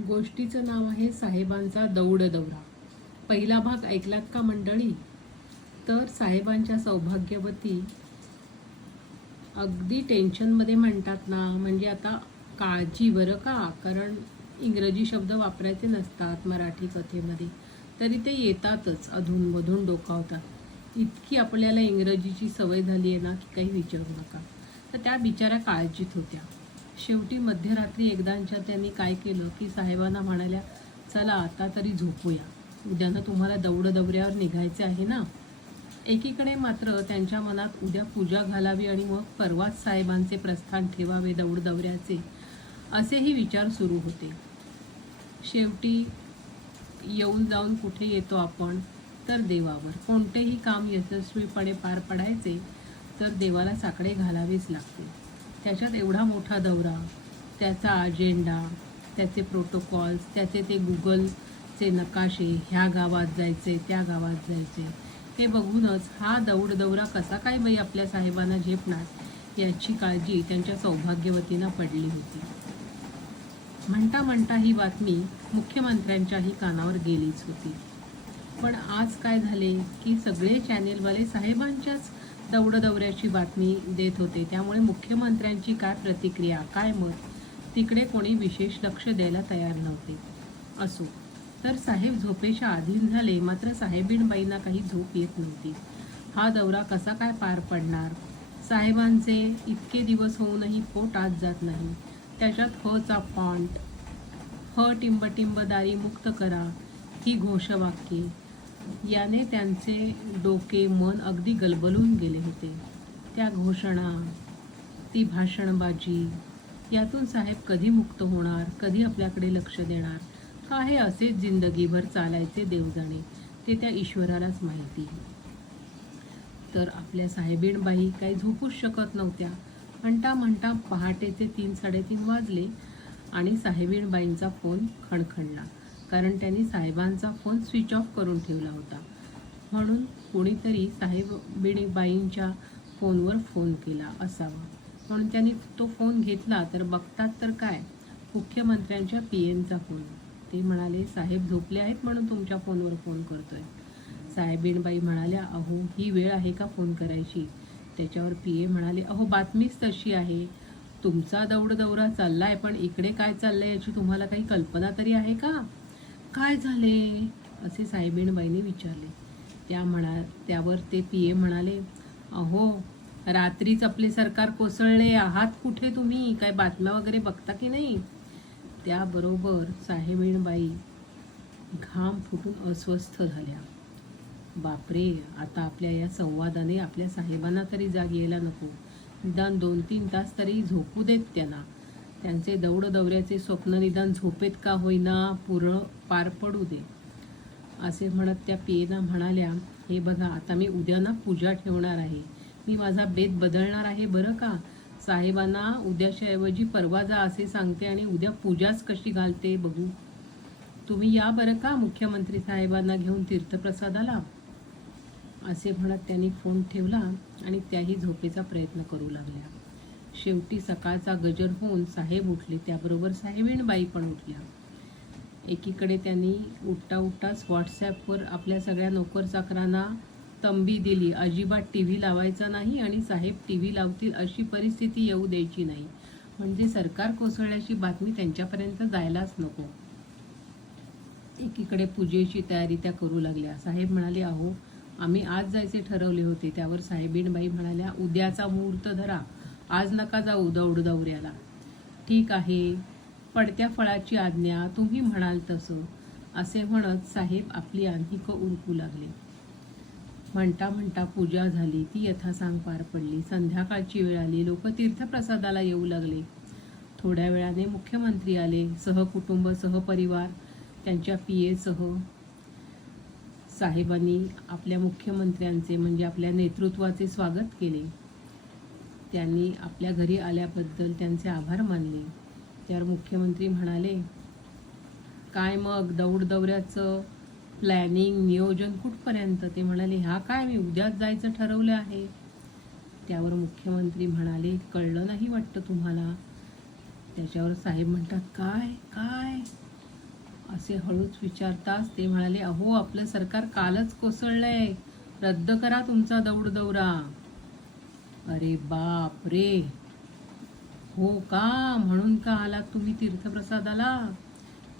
गोष्टीचं नाव आहे साहेबांचा दौड दौरा. पहिला भाग ऐकलात का मंडळी? तर साहेबांच्या सौभाग्यवती अगदी टेन्शनमध्ये म्हणतात ना, म्हणजे आता काळजी बरं का, कारण इंग्रजी शब्द वापरायचे नसतात मराठी कथेमध्ये, तरी ते येतातच अधूनमधून डोकावतात. इतकी आपल्याला इंग्रजीची सवय झाली आहे ना की काही विचारू नका. तर त्या बिचाऱ्या काळजीत होत्या. शेवटी मध्यरात्री एकदांच्या त्यांनी काय केलं की साहेबांना म्हणाल्या, चला आता तरी झोपूया, उद्यानं तुम्हाला दौड दौऱ्यावर निघायचे आहे ना. एकीकडे मात्र त्यांच्या मनात उद्या पूजा घालावी आणि मग परवाच साहेबांचे प्रस्थान ठेवावे दौड दौऱ्याचे, असेही विचार सुरू होते. शेवटी येऊन जाऊन कुठे येतो आपण, तर देवावर. कोणतेही काम यशस्वीपणे पार पडायचे तर देवाला साकडे घालावेच लागते. त्याच्यात एवढा मोठा दौरा, त्याचा अजेंडा, त्याचे प्रोटोकॉल्स, त्याचे ते गुगलचे नकाशे, ह्या गावात जायचे त्या गावात जायचे, हे बघूनच हा दौड दौरा कसा काय बाई आपल्या साहेबांना झेपणार याची काळजी त्यांच्या सौभाग्यवतींना पडली होती. म्हणता म्हणता ही बातमी मुख्यमंत्र्यांच्याही कानावर गेलीच होती. पण आज काय झाले की सगळे चॅनेलवाले साहेबांच्याच दौड दौऱ्याची बातमी देत होते, त्यामुळे मुख्यमंत्र्यांची काय प्रतिक्रिया, काय मत, तिकडे कोणी विशेष लक्ष द्यायला तयार नव्हते. असो, तर साहेब झोपेच्या अधीन झाले, मात्र साहेबीणबाईंना काही झोप येत नव्हती. हा दौरा कसा काय पार पडणार? साहेबांचे इतके दिवस होऊनही पोट आत जात नाही. त्याच्यात हचा फॉन्ट, ह टिंब दारी मुक्त करा, ही घोषवाक्ये, याने त्यांचे डोके मन अगदी गलबलून गेले होते. त्या घोषणा, ती भाषणबाजी, यातून साहेब कधी मुक्त होणार, कधी आपल्याकडे लक्ष देणार, का हे असेच जिंदगीभर चालायचे देव जाणे, ते त्या ईश्वरालाच माहिती. तर आपल्या साहेबीणबाई काही झोपूच शकत नव्हत्या. म्हणता म्हणता पहाटेचे 3-3:30 वाजले आणि साहेबीणबाईंचा फोन खणखणला, कारण त्यांनी साहेबांचा फोन स्विच ऑफ करून ठेवला होता. म्हणून कोणीतरी साहेबीणबाईंच्या फोनवर फोन केला असावा. म्हणून त्यांनी तो फोन घेतला तर बघतात तर काय, मुख्यमंत्र्यांच्या पीएनचा फोन. ते म्हणाले, साहेब झोपले आहेत म्हणून तुमच्या फोनवर फोन करतोय. साहेबीणबाई म्हणाल्या, अहो ही वेळ आहे का फोन करायची? त्याच्यावर पीए म्हणाले, अहो बातमीच तशी आहे, तुमचा दौड दौरा चाललाय, पण इकडे काय चाललंय याची तुम्हाला काही कल्पना तरी आहे का? काय झाले असे साहेबीणबाईंनी विचारले. त्यावर ते पीए म्हणाले, अहो रात्रीच आपले सरकार कोसळले, आहात कुठे तुम्ही, काय बातम्या वगैरे बघता की नाही? त्याबरोबर साहेबीणबाई घाम फुटून अस्वस्थ झाल्या. बापरे, आता आपल्या या संवादाने आपल्या साहेबांना तरी जाग यायला नको, निदान 2-3 तास तरी झोपू देत त्यांना, त्यांचे दौड दौऱ्याचे स्वप्न निदान झोपेत का होईना पार पडू दे, असे म्हणत त्या पीएना म्हणाल्या, हे बघा आता मी उद्या ना पूजा ठेवणार आहे, मी माझा बेत बदलणार आहे बरं का. साहेबांना उद्याच्या ऐवजी परवा जा असे सांगते आणि उद्या पूजाच कशी घालते बघू. तुम्ही या बरं का मुख्यमंत्री साहेबांना घेऊन तीर्थप्रसादाला, असे म्हणत त्यांनी फोन ठेवला आणि त्याही झोपेचा प्रयत्न करू लागल्या. शेवटी सकाळचा गजर होऊन साहेब उठले, त्याबरोबर साहेबीणबाई पण उठल्या. एकीकडे त्यांनी उठता उठताच व्हॉट्सॲपवर आपल्या सगळ्या नोकरचाकरांना तंबी दिली, अजिबात टी व्ही लावायचा नाही आणि साहेब टी व्ही लावतील अशी परिस्थिती येऊ द्यायची नाही, म्हणजे सरकार कोसळल्याची बातमी त्यांच्यापर्यंत जायलाच नको. एकीकडे पूजेची तयारी त्या करू लागल्या. साहेब म्हणाले, अहो आम्ही आज जायचे ठरवले होते. त्यावर साहेबीणबाई म्हणाल्या, उद्याचा मुहूर्त धरा, आज नका जाऊ दौड दौऱ्याला. ठीक आहे, पडत्या फळाची आज्ञा, तुम्ही म्हणाल तसं, असे म्हणत साहेब आपली आणखीक उरकू लागले. म्हणता म्हणता पूजा झाली, ती यथासांग पार पडली. संध्याकाळची वेळ आली, लोक तीर्थप्रसादाला येऊ लागले. थोड्या वेळाने मुख्यमंत्री आले, सहकुटुंब सहपरिवार त्यांच्या पीएसह. साहेबांनी आपल्या मुख्यमंत्र्यांचे म्हणजे आपल्या नेतृत्वाचे स्वागत केले. त्यांनी आपल्या घरी आल्याबद्दल त्यांचे आभार मानले. त्यावर मुख्यमंत्री म्हणाले, काय मग दौड दौऱ्याचं प्लॅनिंग नियोजन कुठपर्यंत? ते म्हणाले, हा काय मी उद्याच जायचं ठरवलं आहे. त्यावर मुख्यमंत्री म्हणाले, कळलं नाही वाटतं तुम्हाला? त्याच्यावर साहेब म्हणतात, काय काय असे हळूच विचारताच ते म्हणाले, अहो आपलं सरकार कालच कोसळलंय, रद्द करा तुमचा दौड दौरा. अरे बाप रे, हो का, म्हणून का आलात तुम्ही तीर्थप्रसादाला?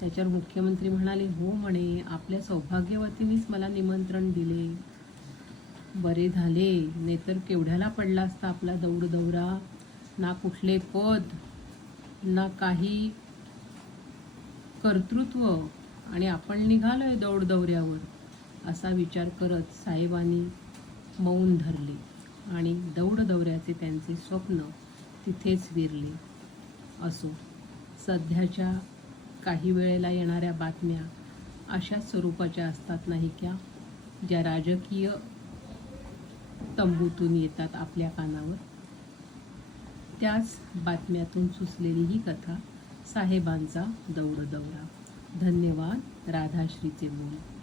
त्याच्यावर मुख्यमंत्री म्हणाले, हो म्हणे, आपल्या सौभाग्यवतीनेच मला निमंत्रण दिले. बरे झाले, नाहीतर केवढ्याला पडला असता आपला दौड दौरा. ना कुठले पद, ना काही कर्तृत्व, आणि आपण निघालोय दौड दौऱ्यावर असा विचार करत साहेबांनी मौन धरले आणि दौड दौऱ्याचे त्यांचे स्वप्न तिथेच विरले. असो, सध्याच्या काही वेळेला येणाऱ्या बातम्या अशा स्वरूपाच्या असतात नाही क्या, ज्या राजकीय तंबूतून येतात आपल्या कानावर. त्याच बातम्यातून सुचलेली ही कथा साहेबांचा दौड दौरा. धन्यवाद. राधाश्रीचे बोल.